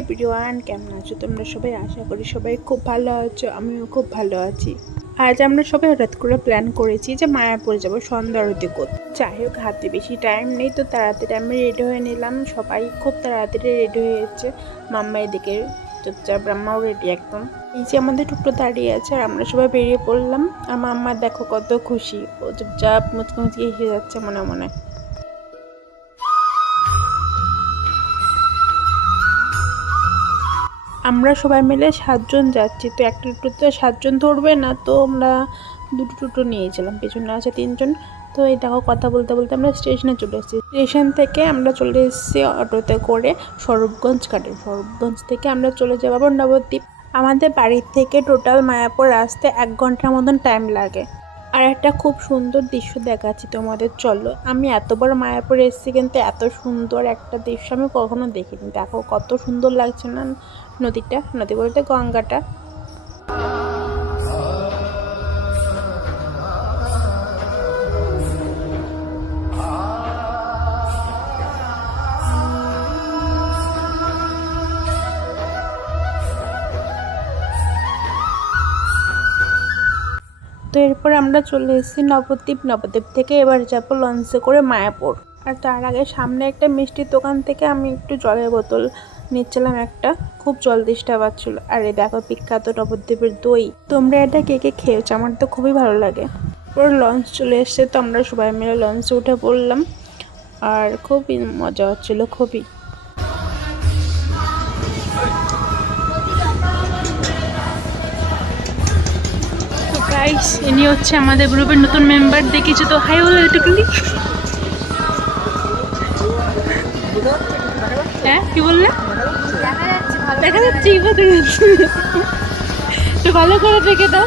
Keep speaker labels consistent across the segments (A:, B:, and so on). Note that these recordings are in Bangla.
A: এভরিওয়ান কেমন আছো তোমরা সবাই? আশা করি সবাই খুব ভালো আছো, আমিও খুব ভালো আছি। আজ আমরা সবাই হঠাৎ করে প্ল্যান করেছি যে মায়াপুর যাব সন্ধ্যা আরতি করতে। যাই হোক হাতে বেশি টাইম নেই, তো তাড়াতাড়ি আমি রেডি হয়ে নিলাম। সবাই খুব তাড়াতাড়ি রেডি হয়ে যাচ্ছে মাম্মা এদিকে চুপচাপ ব্রাহ্মাও রেডি একদম। এই যে আমাদের টুকরো দাঁড়িয়ে আছে আর আমরা সবাই বেরিয়ে পড়লাম। আর মাম্মা দেখো কত খুশি। ও চুপচাপ মুচকে মুচকে এসে যাচ্ছে মনে মনে। আমরা সবাই মিলে সাতজন যাচ্ছি, তো একটা টোটো সাতজন ধরবে না? তো আমরা দুটো টোটো নিয়েছিলাম, পেছনে আছে তিনজন। তো এই দেখো কথা বলতে বলতে আমরা স্টেশনে চলে এসেছি। স্টেশন থেকে আমরা চলে এসেছি অটোতে করে স্বরূপগঞ্জ ঘাটে। স্বরূপগঞ্জ থেকে আমরা চলে যাব নবদ্বীপ আমাদের বাড়ির থেকে টোটাল মায়াপুর আসতে এক ঘণ্টার মতন টাইম লাগে। আর একটা খুব সুন্দর দৃশ্য দেখাচ্ছি তোমাদের, চলো। আমি এতবার মায়াপুর এসেছি কিন্তু এত সুন্দর একটা দৃশ্য আমি কখনো দেখিনি। দেখো কত সুন্দর লাগছে না? নদীটা, নদী বলতে গঙ্গাটা। তো এরপর আমরা চলে এসেছি নবদ্বীপ। নবদ্বীপ থেকে এবার যাব লঞ্চে করে মায়াপুর। আর তার আগে সামনে একটা মিষ্টির দোকান থেকে আমি একটু জলের বোতল নিচ্ছিলাম একটা খুব জল তেষ্টা পাচ্ছিল আর এই দেখো বিখ্যাত নবদ্বীপের দই। তোমরা এটা কে কে খেয়েছো? আমার তো খুবই ভালো লাগে। পুরো লঞ্চ চলে এসছে তো আমরা সবাই মিলে লঞ্চে উঠে পড়লাম। আর খুবই মজা হচ্ছিল, খুবই। গাইস ইনি হচ্ছে আমাদের গ্রুপের নতুন মেম্বার দেখেছ তো? হাই বলে একটুখানি হ্যাঁ কি বললে? দেখা যাচ্ছে কি একটু ভালো করে দেখে দাও।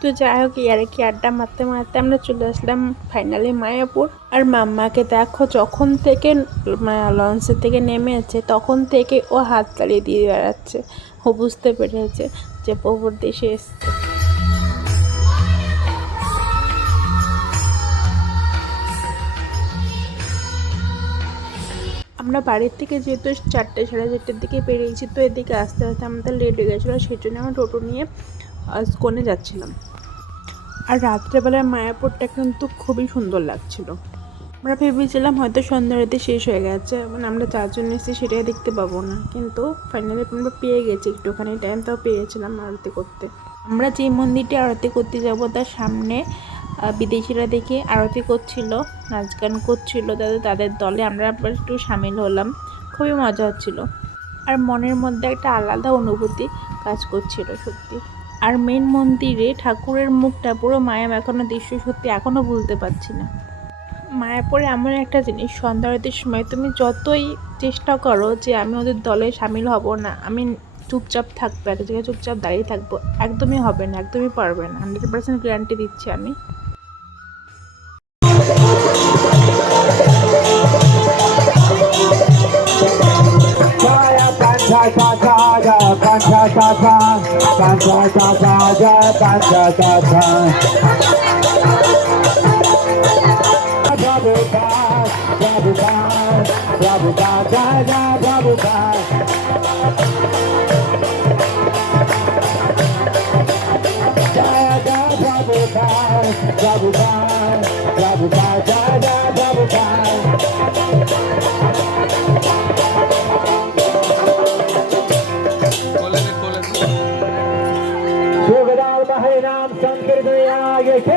A: তো যাই হোক ইয়ারে কি আড্ডা মারতে মারতে আমরা চলে আসলাম ফাইনালি মায়াপুর। আর মাম্মাকে দেখো, যখন থেকে লঞ্চের থেকে নেমে নেমেছে তখন থেকে ও হাত তাড়িয়ে দিয়ে বেড়াচ্ছে। ও বুঝতে পেরেছে যে প্রভুর দেশে এসছে। আমরা বাড়ির থেকে যেহেতু চারটে সাড়ে চারটের দিকে বেরিয়েছি, তো এদিকে আস্তে আস্তে আমাদের লেট হয়ে গেছিল, সেই জন্য আমরা টোটো নিয়ে কোনে যাচ্ছিলাম। আর রাত্রেবেলায় মায়াপুরটা কিন্তু খুবই সুন্দর লাগছিল। আমরা ভেবেছিলাম হয়তো সন্ধ্যারাতে শেষ হয়ে গেছে মানে আমরা যার জন্য এসেছি সেটাই দেখতে পাবো না, কিন্তু ফাইনালি আমরা পেয়ে গেছি, একটুখানি টাইম তাও পেয়েছিলাম আরতি করতে। আমরা যে মন্দিরটি আরতি করতে যাব তার সামনে বিদেশিরা দেখে আরতি করছিল, নাচ গান করছিল, তাদের তাদের দলে আমরা আবার একটু সামিল হলাম। খুবই মজা হচ্ছিল। আর মনের মধ্যে একটা আলাদা অনুভূতি কাজ করছিল সত্যি। আর মেন মন্দিরে ঠাকুরের মুখটা পুরো মায়াম এখনও দৃশ্য সত্যি এখনও ভুলতে পারছি না। মায়াপুরে এমন একটা জিনিস সন্ধ্যা আরতির সময় তুমি যতই চেষ্টা করো যে আমি ওদের দলে সামিল হব না, আমি চুপচাপ থাকব, এক জায়গায় চুপচাপ দাঁড়িয়ে থাকব, একদমই হবে না, একদমই পারবে না হান্ড্রেড পার্সেন্ট গ্যারান্টি দিচ্ছি আমি।
B: Jaya Pancha Tata Pancha Tata Jaya Pancha Tata Prabhupada Prabhupada Prabhupada Jaya Jaya Prabhupada Jaya Prabhupada Prabhupada Prabhupada हरे राम चंद्र संकीर्तया के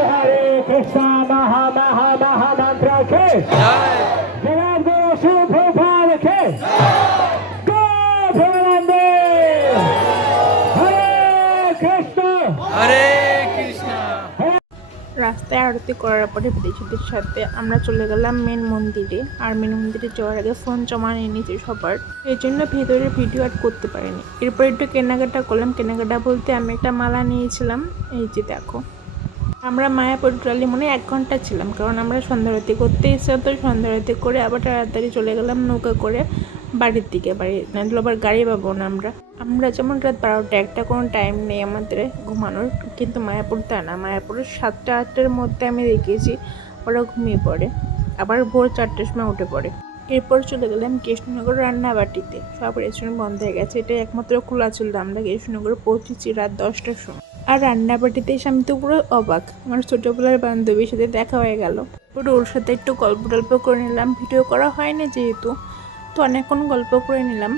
B: हरे कृष्णा महा महा महा
C: मंत्र के।
A: রাস্তায় আরতি করার পরে বিদেশিদের সাথে আমরা চলে গেলাম মেন মন্দিরে। আর মেন মন্দিরে যাওয়ার আগে ফোন জমা নিয়ে নিয়েছি সবার। এই জন্য ভেতরে ভিডিও অ্যাড করতে পারিনি। এরপর একটু কেনাকাটা করলাম। কেনাকাটা বলতে আমি একটা মালা নিয়েছিলাম। এই যে দেখো। আমরা মায়াপুর ট্রলি মনে এক ঘণ্টা ছিলাম। কারণ আমরা সন্ধ্যারতি করতে এসে তো সন্ধ্যারতি করে আবার তাড়াতাড়ি চলে গেলাম নৌকা করে বাড়ির দিকে। বাড়ি নাহলে আবার গাড়ি পাবো না আমরা। আমরা যেমন রাত বারোটা, একটা কোনো টাইম নেই আমাদের ঘুমানোর, কিন্তু মায়াপুর তা না। মায়াপুরের সাতটা, আটটার মধ্যে আমি দেখেছি ওরা ঘুমিয়ে পড়ে। আবার ভোর চারটের সময় উঠে পড়ে। এরপর চলে গেলাম কৃষ্ণনগর রান্নাবাটিতে। সব রেস্টুরেন্ট বন্ধ হয়ে গেছে। এটা একমাত্র খোলা ছিল আমরা কৃষ্ণনগরে পৌঁছেছি রাত দশটার সময়। আর রান্নাবাটিতে এসে আমি তো পুরো অবাক। আমার ছোটোবেলার বান্ধবীর সাথে দেখা হয়ে গেল। পুরো ওর সাথে একটু গল্প টল্প করে নিলাম। ভিডিও করা হয়নি যেহেতু, তো অনেকক্ষণ গল্প করে নিলাম।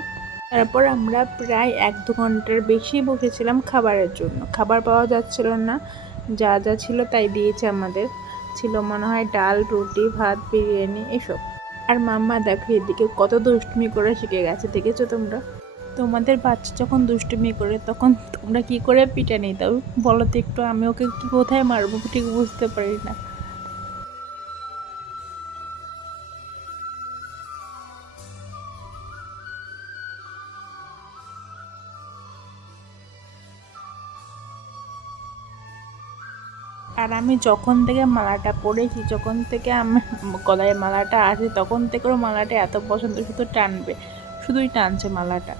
A: তারপর আমরা প্রায় এক দু ঘণ্টার বেশি বসেছিলাম খাবারের জন্য। খাবার পাওয়া যাচ্ছিল না, যা যা ছিল তাই দিয়েছে আমাদের। ছিল মনে হয় ডাল, রুটি, ভাত, বিরিয়ানি, এসব। আর মাম্মা দেখো এদিকে কত দুষ্টুমি করে শিখে গেছে, দেখেছ তোমরা? তোমাদের বাচ্চা যখন দুষ্টুমি করে, তখন তোমরা কি করে পিটা নিয়ে দাও? বলো তো একটু, আমি ওকে কোথায় মারবো? ঠিক বুঝতে পারি না। আর আমি যখন থেকে মালাটা পরেছি, যখন থেকে আমার গলায় মালাটা আছে তখন থেকেও মালাটা এত পছন্দ শুধু টানবে, শুধুই টানছে মালাটা।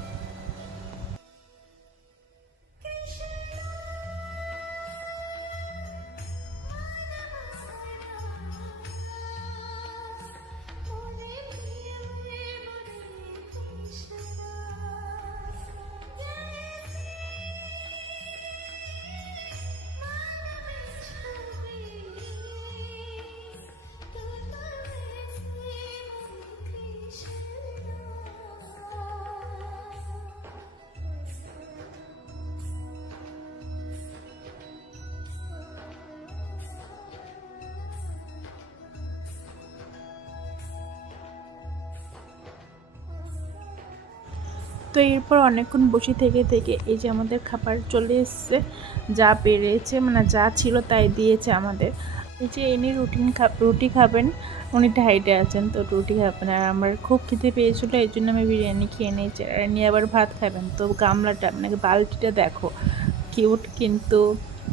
A: তো এরপর অনেকক্ষণ বসে থেকে থেকে এই যে আমাদের খাবার চলে এসছে, যা পেরেছে মানে যা ছিল তাই দিয়েছে আমাদের। এই যে ইনি রুটিন রুটি খাবেন, উনি ডাইটে আছেন, তো রুটি খাবেন। আর আমার খুব খেতে পেয়েছিলো, এই জন্য আমি বিরিয়ানি খেয়ে নিয়েছি। আর ইনি আবার ভাত খাবেন। তো গামলাটা আপনাকে বালতিটা দেখো, কিউট কিন্তু,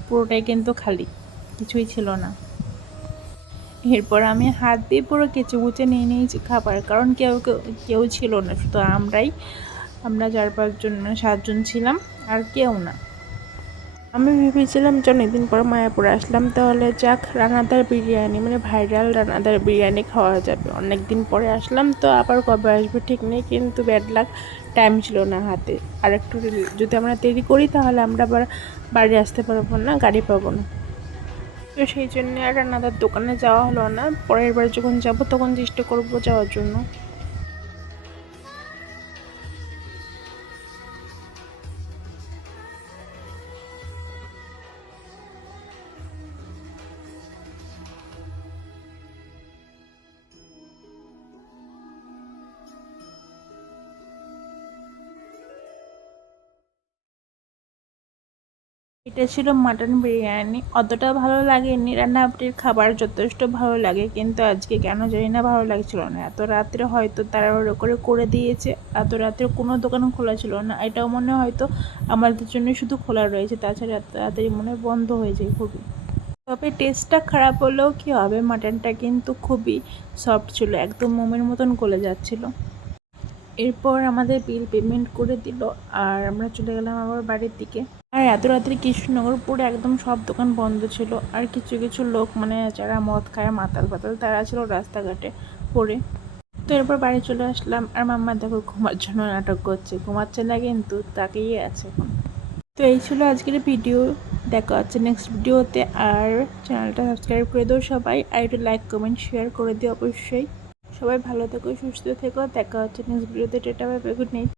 A: পুরোটাই কিন্তু খালি, কিছুই ছিল না। এরপর আমি হাত দিয়ে পুরো কেচে কুচে নিয়ে নিয়েছি খাবার, কারণ কেউ কেউ কেউ ছিল না, শুধু আমরাই আমরা চার পাঁচজন, সাতজন ছিলাম আর কেউ না। আমি ভেবেছিলাম যে অনেকদিন পর মায়াপুরে আসলাম, তাহলে যাক, রানাদার বিরিয়ানি মানে ভাইরাল রানাদার বিরিয়ানি খাওয়া যাবে। অনেক দিন পরে আসলাম, তো আবার কবে আসবে ঠিক নেই, কিন্তু ব্যাড লাক টাইম ছিল না হাতে। আর একটু যদি আমরা দেরি করি, তাহলে আমরা আবার বাড়ি আসতে পারব না, গাড়ি পাবো না। তো সেই জন্য আর রান্নাদার দোকানে যাওয়া হলো না। পরের বার যখন যাব, তখন চেষ্টা করব যাওয়ার জন্য। এটা ছিল মাটন বিরিয়ানি। অতটা ভালো লাগেনি। রান্নাবাটির খাবার যথেষ্ট ভালো লাগে, কিন্তু আজকে কেন জানি না ভালো লাগছিল না। এত রাত্রে হয়তো তাড়াহুড়ো করে করে দিয়েছে। এত রাত্রে কোনো দোকান খোলা ছিল না। এটাও মনে হয়তো আমাদের জন্য শুধু খোলা রয়েছে। তাছাড়া তাড়াতাড়ি মনে বন্ধ হয়ে যায় খুবই। তবে টেস্টটা খারাপ হলেও কী হবে? মাটনটা কিন্তু খুবই সফট ছিল। একদম মোমের মতন গলে যাচ্ছিল। এরপর আমাদের বিল পেমেন্ট করে দিল আর আমরা চলে গেলাম আবার বাড়ির দিকে। আর এত রাত্রে কৃষ্ণনগর পুরো একদম সব দোকান বন্ধ ছিল আর কিছু কিছু লোক মানে যারা মদ খায়, মাতাল পাতাল তারা ছিল রাস্তাঘাটে পড়ে। তো এরপর বাড়ি চলে আসলাম আর মাম্মা দেখো ঘুমার জন্য নাটক করছে, ঘুমাচ্ছে না কিন্তু তাকেই আছে এখন। তো এই ছিল আজকের ভিডিও, দেখা হচ্ছে নেক্সট ভিডিওতে আর চ্যানেলটা সাবস্ক্রাইব করে দিও সবাই আর একটু লাইক কমেন্ট শেয়ার করে দিও অবশ্যই। সবাই ভালো থেকো সুস্থ থেকো। দেখা হচ্ছে নেক্সট ভিডিওতে টেটা বাই গুড নাইট